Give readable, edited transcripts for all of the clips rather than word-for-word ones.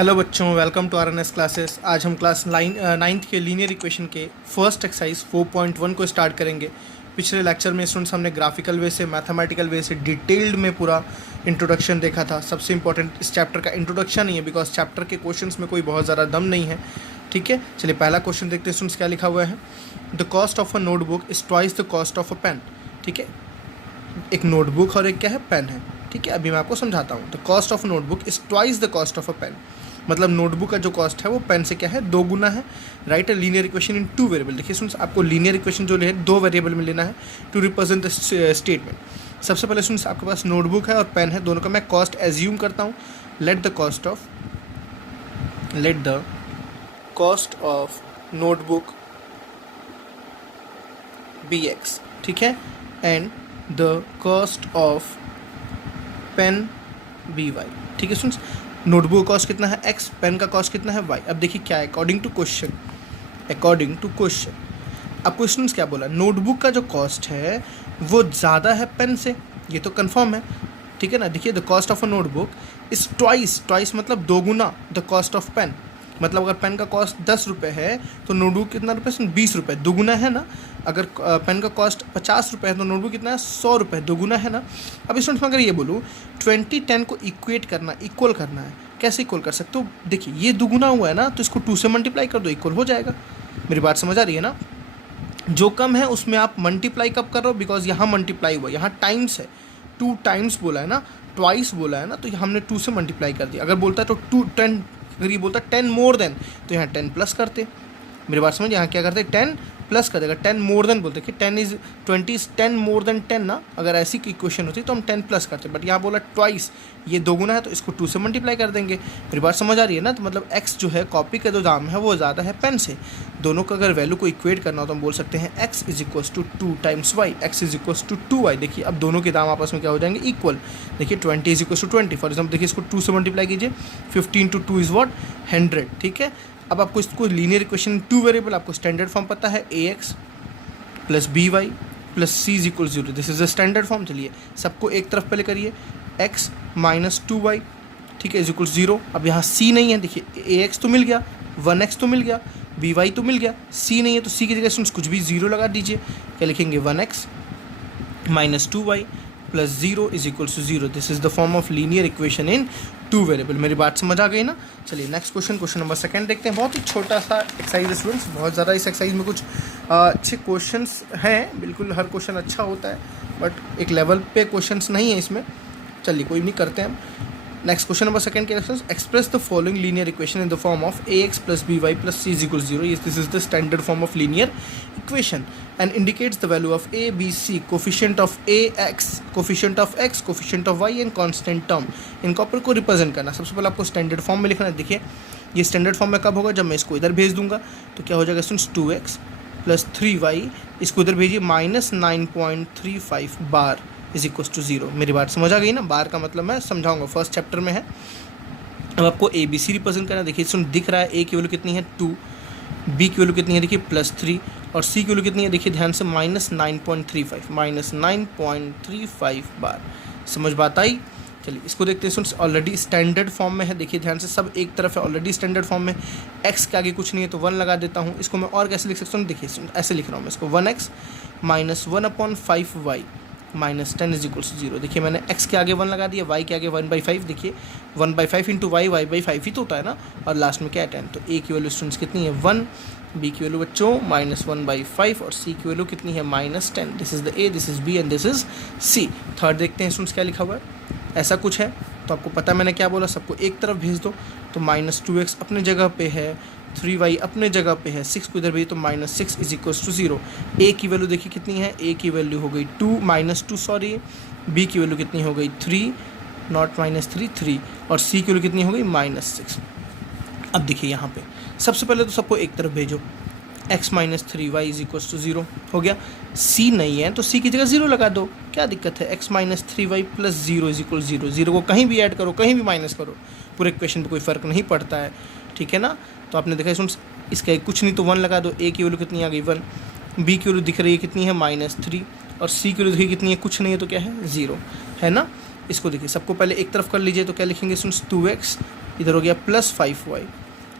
Hello बच्चों, welcome to RNS classes. आज हम क्लास नाइन्थ के लीनियर इक्वेशन के फर्स्ट एक्सरसाइज 4.1 को स्टार्ट करेंगे। पिछले लेक्चर में स्टूडेंट्स हमने ग्राफिकल वे से, मैथमेटिकल वे से डिटेल्ड में पूरा इंट्रोडक्शन देखा था। सबसे इंपॉर्टेंट इस चैप्टर का इंट्रोडक्शन ही है, बिकॉज चैप्टर के क्वेश्चंस में कोई बहुत ज़्यादा दम नहीं है। ठीक है, चलिए पहला क्वेश्चन देखते हैं स्टूडेंट्स क्या लिखा हुआ है। The cost of a notebook is twice the cost of a pen. ठीक है, एक नोटबुक और एक क्या है, पेन है। ठीक है, अभी मैं आपको समझाता हूँ। The cost of notebook is twice the cost of a pen, मतलब नोटबुक का जो कॉस्ट है वो पेन से क्या है, दो गुना है। Right a linear equation in two variable. देखिए स्टूडेंट्स, आपको लीनियर इक्वेशन जो है दो वेरिएबल में लेना है टू रिप्रेजेंट द स्टेटमेंट। सबसे पहले स्टूडेंट्स आपके पास नोटबुक है और पेन है, दोनों का मैं कॉस्ट एज्यूम करता हूँ। Let the cost of notebook be x. ठीक है, and the cost of pen be y. ठीक है स्टूडेंट्स, नोटबुक का कॉस्ट कितना है x, पेन का कॉस्ट कितना है y। अब देखिए क्या है, अकॉर्डिंग टू क्वेश्चन आपको स्टूडेंट्स क्या बोला, नोटबुक का जो कॉस्ट है वो ज़्यादा है पेन से, ये तो कंफर्म है। ठीक है ना, देखिए the cost of a notebook is twice मतलब दो गुना द कॉस्ट ऑफ पेन। मतलब अगर पेन का कॉस्ट 10 रुपये है तो नोटबुक कितना रुपये, 20 रुपये, दोगुना है ना। अगर पेन का कॉस्ट 50 रुपये है तो नोटबुक कितना है, 100 रुपये, दोगुना है ना। अब स्टूडेंट्स में अगर ये बोलूँ 20-10 को इक्वेट करना, इक्वल करना है, कैसे इक्वल कर सकते हो। देखिए ये दुगुना हुआ है ना, तो इसको 2 से मल्टीप्लाई कर दो, इक्वल हो जाएगा। मेरी बात समझ आ रही है ना। जो कम है उसमें आप मल्टीप्लाई कब कर रहे हो, बिकॉज यहाँ मल्टीप्लाई हुआ, यहाँ टाइम्स है, 2 टाइम्स बोला है ना, ट्वाइस बोला है ना, तो हमने 2 से मल्टीप्लाई कर दिया। अगर बोलता है तो 10, अगर ये बोलता 10 मोर देन तो यहाँ 10 प्लस करते। मेरी बात समझ, यहाँ क्या करते, 10 प्लस कर देगा। 10 मोर देन बोलते कि 10 इज 20 इज 10 मोर देन 10 ना। अगर ऐसी की इक्वेशन होती तो हम 10 प्लस करते, बट यहाँ बोला ट्वाइस, ये दोगुना है तो इसको 2 से मल्टीप्लाई कर देंगे। मेरी बात समझ आ रही है ना। तो मतलब x जो है, कॉपी का जो दाम है वो ज़्यादा है पेन से। दोनों का अगर वैल्यू को इक्वेट करना हो तो हम बोल सकते हैं x is equals to 2 times y, x is equals to 2y। देखिए अब दोनों के दाम आपस में क्या हो जाएंगे, इक्वल। देखिए 20 is equals to 20, for example देखिए इसको 2 से मल्टीप्लाई कीजिए, 15 × 2 इज़ वॉट, 100। ठीक है, अब आपको इसको लीनियर इक्वेशन टू वेरिएबल, आपको स्टैंडर्ड फॉर्म पता है, ax plus b y plus c is equal 0, this is the standard form. चलिए सबको एक तरफ पहले करिए, x माइनस 2y, ठीक है, इज इक्वल 0। अब यहाँ c नहीं है, देखिए ax तो मिल गया, 1x तो मिल गया, by तो मिल गया, c नहीं है तो c की जगह कुछ भी 0 लगा दीजिए। क्या लिखेंगे, 1x minus 2y plus 0 is equal to 0। This is the form of linear equation in two variable. मेरी बात समझ आ गई ना। चलिए नेक्स्ट क्वेश्चन नंबर 2 देखते हैं। बहुत ही छोटा सा एक्सरसाइज है स्टूडेंट्स, बहुत ज़्यादा इस एक्सरसाइज में कुछ अच्छे क्वेश्चंस हैं। बिल्कुल हर क्वेश्चन अच्छा होता है, बट एक लेवल पे क्वेश्चंस नहीं है इसमें। चलिए कोई नहीं, करते हैं हम। नेक्स्ट क्वेश्चन नंबर 2 के exercise, express the following linear equation in the form of ax plus by plus c is equal 0। This is the standard form of linear equation and indicates the value of a, b, c, coefficient of x, coefficient of y and constant term। इनको अपन को represent करना। सबसे पहले आपको standard form में लिखना है। देखिए ये स्टैंडर्ड फॉर्म में कब होगा, जब मैं इसको इधर भेज दूंगा तो क्या हो जाएगा स्टूडेंट्स, 2x प्लस 3y, इसको इधर भेजिए, माइनस 9.35 बार इज इक्वल टू 0। मेरी बात समझ आ गई ना। बार का मतलब मैं समझाऊंगा, फर्स्ट चैप्टर में है। अब आपको ए बी सी रिप्रेजेंट करना है। देखिए स्टूडेंट दिख रहा है, ए की वैल्यू कितनी है 2, बी की वैल्यू कितनी है देखिए +3, और सी की वैल्यू कितनी है देखिए ध्यान से, -9.35 बार। समझ बात आई। चलिए इसको देखते हैं स्टूडेंट्स, ऑलरेडी स्टैंडर्ड फॉर्म में है। देखिए ध्यान से, सब एक तरफ है, ऑलरेडी स्टैंडर्ड फॉर्म में। एक्स के आगे कुछ नहीं है तो 1 लगा देता हूँ। इसको मैं और कैसे लिख सकता हूँ, देखिए ऐसे लिख रहा हूँ मैं इसको, 1x minus 1/5y minus 10 is equal to 0। देखिए मैंने x के आगे 1 लगा दिया, y के आगे 1/5। देखिए 1/5 इंटू y 5 ही तो होता है ना, और लास्ट में क्या है 10। तो a की वैल्यू स्टूडेंट्स कितनी है 1, b की वैल्यू बच्चों -1/5, और c की वैल्यू कितनी है -10। This is the a, this is b and this is c। Third देखते हैं स्टूडेंट्स क्या लिखा हुआ है। ऐसा कुछ है तो आपको पता है मैंने क्या बोला, सबको एक तरफ भेज दो। तो -2x अपने जगह पे है, 3y अपने जगह पे है, 6 को इधर भेजिए तो -6 इज इक्वल टू 0। a की वैल्यू देखिए कितनी है, a की वैल्यू हो गई 2 सॉरी, b की वैल्यू कितनी हो गई 3, नॉट -3, और c की वैल्यू कितनी हो गई -6। अब देखिए यहाँ पे सबसे पहले तो सबको एक तरफ भेजो, x minus 3y is equal to 0 हो गया। c नहीं है तो c की जगह 0 लगा दो, क्या दिक्कत है। x minus 3y plus 0 is equal 0, 0 को कहीं भी ऐड करो, कहीं भी माइनस करो, पूरे इक्वेशन पे कोई फ़र्क नहीं पड़ता है। ठीक है ना। तो आपने देखा स्टूडेंट्स, इसका कुछ नहीं तो 1 लगा दो। a की वैल्यू कितनी आ गई 1, b की वैल्यू दिख रही है कितनी है -3, और c की वैल्यू देखिए कितनी है, कुछ नहीं है तो क्या है 0 है ना। इसको देखिए सबको पहले एक तरफ कर लीजिए, तो क्या लिखेंगे स्टूडेंट्स, 2x इधर हो गया +5y,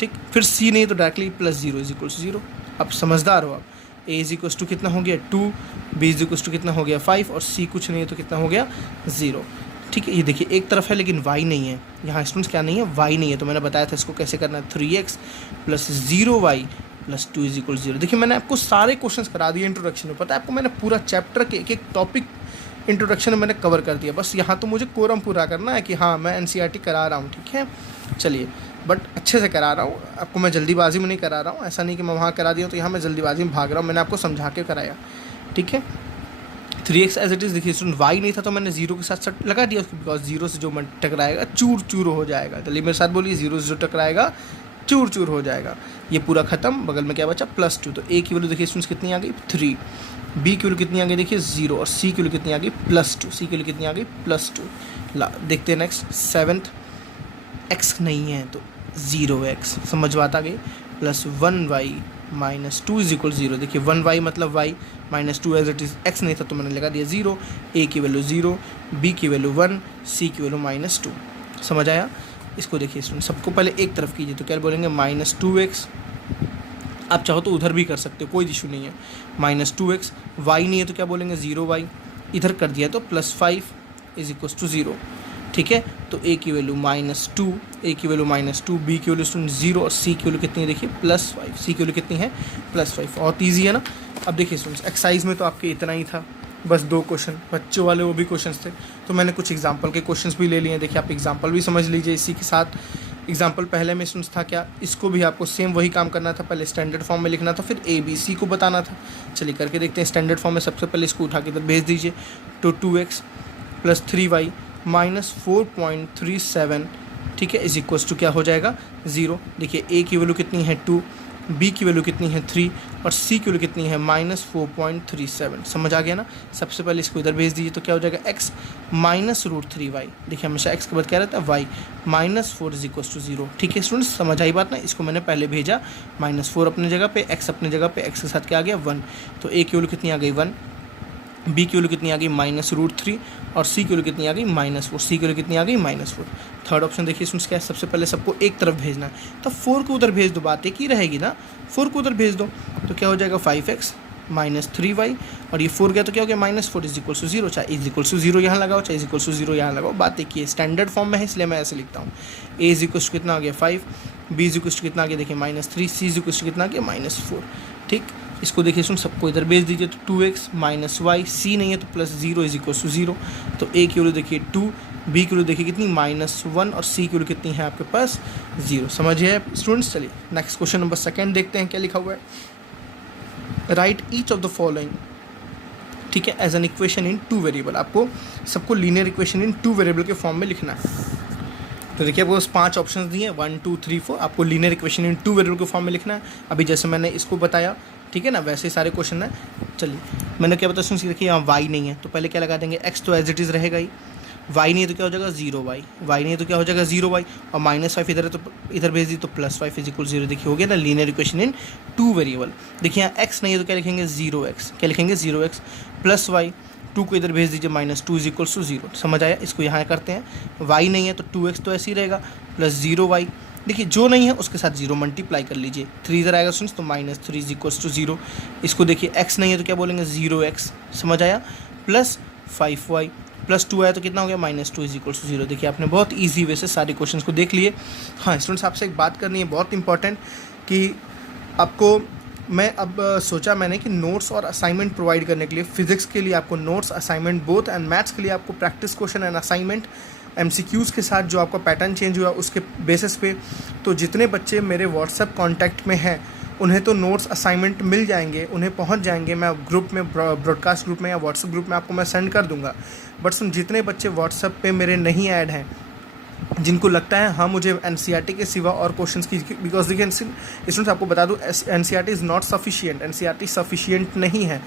ठीक। फिर c नहीं तो डायरेक्टली +0 = 0। अब समझदार हो आप। a = कितना हो गया 2, b = कितना हो गया 5 और c कुछ नहीं है तो कितना हो गया 0, ठीक है। ये देखिए एक तरफ है लेकिन y नहीं है, यहाँ स्टूडेंट्स क्या नहीं है, y नहीं है। तो मैंने बताया था इसको कैसे करना है, 3x + 0y + 2 = 0। देखिए मैंने आपको सारे क्वेश्चंस करा दिए इंट्रोडक्शन में, पता है आपको मैंने पूरा चैप्टर के एक एक टॉपिक इंट्रोडक्शन में मैंने कवर कर दिया। बस यहाँ तो मुझे कोरम पूरा करना है कि हाँ मैं NCERT करा रहा हूँ, ठीक है। चलिए, बट अच्छे से करा रहा हूँ आपको, मैं जल्दीबाजी में नहीं करा रहा हूँ। ऐसा नहीं कि मैं वहाँ करा दिया तो यहाँ मैं जल्दीबाजी में भाग रहा हूँ, मैंने आपको समझा के कराया, ठीक है। 3x एज इट इज़, देखिए स्टूडेंट y नहीं था तो मैंने 0 के साथ लगा दिया उसको, बिकॉज 0 से जो टकराएगा चूर चूर हो जाएगा। चलिए मेरे साथ बोलिए, 0 से जो टकराएगा चूर चूर हो जाएगा। ये पूरा खत्म, बगल में क्या बचा +2। तो a की वैल्यू देखिए स्टूडेंट्स कितनी आ गई 3, b की वैल्यू कितनी आ गई देखिए 0 और c की वैल्यू कितनी आ गई +2, c की वैल्यू कितनी आ गई +2। ला देखते हैं नेक्स्ट 7th, x नहीं है तो 0x, समझ बात आ गई। +1y - 2 = 0। देखिए 1y मतलब y -2 as it is, x नहीं था तो मैंने लगा दिया 0। a की वैल्यू 0, b की वैल्यू 1, c की वैल्यू -2। समझ आया। इसको देखिए स्टूडेंट, सबको पहले एक तरफ कीजिए तो क्या बोलेंगे -2x। आप चाहो तो उधर भी कर सकते हो, कोई इशू नहीं है। -2x, y नहीं है तो क्या बोलेंगे 0y, इधर कर दिया तो +5 = 0, ठीक है। तो a की वैल्यू -2, a की वैल्यू -2, b की वैल्यू 0 और c की वैल्यू कितनी है देखिए +5, c की वैल्यू कितनी है +5। बहुत ईजी है ना। अब देखिए स्टूडेंट्स, एक्सरसाइज में तो आपके इतना ही था, बस 2 क्वेश्चन, बच्चों वाले वो भी क्वेश्चंस थे, तो मैंने कुछ एग्जांपल के क्वेश्चंस भी ले लिए हैं। देखिए आप एग्जांपल भी समझ लीजिए इसी के साथ। एग्जांपल पहले में स्टूडेंट्स था क्या, इसको भी आपको सेम वही काम करना था, पहले स्टैंडर्ड फॉर्म में लिखना था, फिर ABC को बताना था। चलिए करके देखते हैं। स्टैंडर्ड फॉर्म में सबसे पहले इसको उठा के इधर भेज दीजिए। तो 2x + 3y - 4.37, ठीक है, = क्या हो जाएगा 0। देखिए a की वैल्यू कितनी है 2, b की वैल्यू कितनी है 3 और c की वैल्यू कितनी है -4.37। समझ आ गया ना। सबसे पहले इसको इधर भेज दीजिए तो क्या हो जाएगा x -√3y। देखिए हमेशा x के बाद क्या रहता है y, -4 = 0, ठीक है स्टूडेंट्स, समझ आई बात ना। इसको मैंने पहले भेजा, -4 अपनी जगह पे, x अपनी जगह पे, x के साथ क्या आ गया 1। तो a की वैल्यू कितनी आ गई 1, b की वैल्यू कितनी आ गई -√3 और c की वैल्यू कितनी आ गई -4, c की वैल्यू कितनी आ गई -4। थर्ड ऑप्शन देखिए स्टूडेंट्स क्या है, सबसे पहले सबको एक तरफ भेजना है तो 4 को उधर भेज दो, बात एक ही रहेगी ना। 4 को उधर भेज दो तो क्या हो जाएगा 5x - 3y और ये 4 गया तो क्या हो गया -4 = 0। चाहे =0 यहाँ लगाओ, चाहे =0 यहाँ लगाओ, बात एक ही है। स्टैंडर्ड फॉर्म में है इसलिए मैं ऐसे लिखता हूँ। a = कितना आ गया 5, b = कितना आ गया देखिए -3, c = कितना आ गया -4, ठीक। इसको देखिए सुन, सबको इधर भेज दीजिए तो 2x - y, c नहीं है तो +0 = 0। तो a की वैल्यू देखिए 2, b की वैल्यू देखिए कितनी -1 और c की वैल्यू कितनी है आपके पास 0। समझिए स्टूडेंट्स। चलिए नेक्स्ट क्वेश्चन नंबर 2 देखते हैं क्या लिखा हुआ है। Write each of the following, ठीक है, as an equation in 2 variable. आपको सबको लीनियर इक्वेशन इन 2 वेरिएबल के फॉर्म में लिखना है। तो देखिए आपको 5 ऑप्शंस दिए, 1 2 3 4, आपको लीनियर इक्वेशन इन 2 वेरिएबल के फॉर्म में लिखना है। अभी जैसे मैंने इसको बताया, ठीक है ना, वैसे ही सारे क्वेश्चन है। चलिए मैंने क्या बताया सुनिए, देखिए यहाँ y नहीं है तो पहले क्या लगा देंगे, x तो एज इट इज़ रहेगा ही, y नहीं है तो क्या हो जाएगा 0y, y नहीं है तो क्या हो जाएगा 0y और -5 इधर है तो इधर भेज दी तो +5 = 0। देखिए हो गया ना लीनियर इक्वेशन इन 2 वेरिएबल। देखिए यहाँ x नहीं है तो क्या लिखेंगे 0x, क्या लिखेंगे 0x +y, 2 को इधर भेज दीजिए -2 = 0। समझ आया। इसको यहाँ करते हैं, y नहीं है तो 2x तो ऐसे ही रहेगा +0y। देखिए जो नहीं है उसके साथ 0 मल्टीप्लाई कर लीजिए, 3 इधर आएगा सुन तो -3 = 0। इसको देखिए x नहीं है तो क्या बोलेंगे 0x, समझ आया, +5y +2 आया तो कितना हो गया -2 = 0। देखिए आपने बहुत ईजी वे से सारे क्वेश्चंस को देख लिए। हाँ स्टूडेंट्स, आपसे एक बात करनी है बहुत इंपॉर्टेंट कि आपको मैं अब सोचा मैंने कि नोट्स और असाइनमेंट प्रोवाइड करने के लिए, फिजिक्स के लिए आपको notes assignment both and maths के लिए आपको practice question and assignment MCQs के साथ जो आपका पैटर्न चेंज हुआ उसके बेसिस पे, तो जितने बच्चे मेरे व्हाट्सएप कॉन्टैक्ट में हैं उन्हें तो नोट्स असाइनमेंट मिल जाएंगे, उन्हें पहुंच जाएंगे। मैं ग्रुप में, ब्रॉडकास्ट ग्रुप में या व्हाट्सएप ग्रुप में आपको मैं सेंड कर दूंगा। बट सुन, जितने बच्चे व्हाट्सएप पे मेरे नहीं ऐड हैं, जिनको लगता है हाँ मुझे NCERT के सिवा और क्वेश्चंस की, बिकॉज देखिए स्टूडेंट्स आपको बता दूँ NCERT is not sufficient, NCERT sufficient नहीं है।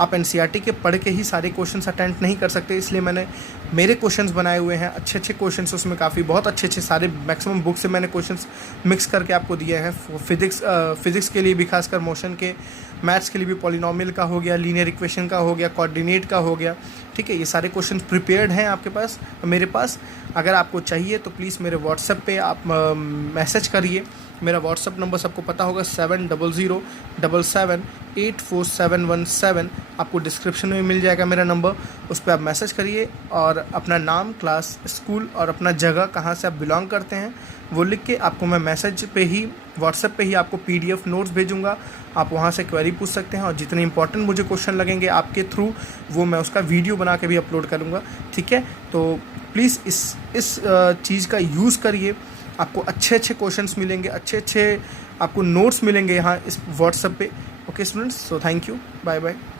आप NCERT के पढ़ के ही सारे क्वेश्चंस अटेम्प्ट नहीं कर सकते, इसलिए मैंने मेरे क्वेश्चंस बनाए हुए हैं, अच्छे अच्छे क्वेश्चंस उसमें काफ़ी बहुत अच्छे अच्छे सारे मैक्सिमम बुक से मैंने क्वेश्चंस मिक्स करके आपको दिए हैं। फिजिक्स के लिए भी, खासकर मोशन के, मैथ्स के लिए भी पॉलिनोमियल का हो गया, लीनियर इक्वेशन का हो गया, कोऑर्डिनेट का हो गया, ठीक है, ये सारे क्वेश्चन प्रिपेयर्ड हैं आपके पास, मेरे पास। अगर आपको चाहिए तो प्लीज़ मेरे व्हाट्सएप पे आप मैसेज करिए। मेरा व्हाट्सएप नंबर सबको पता होगा, 700777847117। आपको डिस्क्रिप्शन में मिल जाएगा मेरा नंबर, उस पर आप मैसेज करिए और अपना नाम, क्लास, स्कूल और अपना जगह कहाँ से आप बिलोंग करते हैं वो लिख के आपको मैं मैसेज पे ही, व्हाट्सएप पे ही आपको PDF नोट्स भेजूँगा। आप वहाँ से क्वेरी पूछ सकते हैं और जितने इंपॉर्टेंट मुझे क्वेश्चन लगेंगे आपके थ्रू, वो मैं उसका वीडियो बना के भी अपलोड करूँगा। ठीक है, तो प्लीज़ इस चीज़ का यूज़ करिए। आपको अच्छे अच्छे क्वेश्चंस मिलेंगे, अच्छे अच्छे आपको नोट्स मिलेंगे यहाँ इस व्हाट्सएप पे। Okay students, so thank you, bye bye.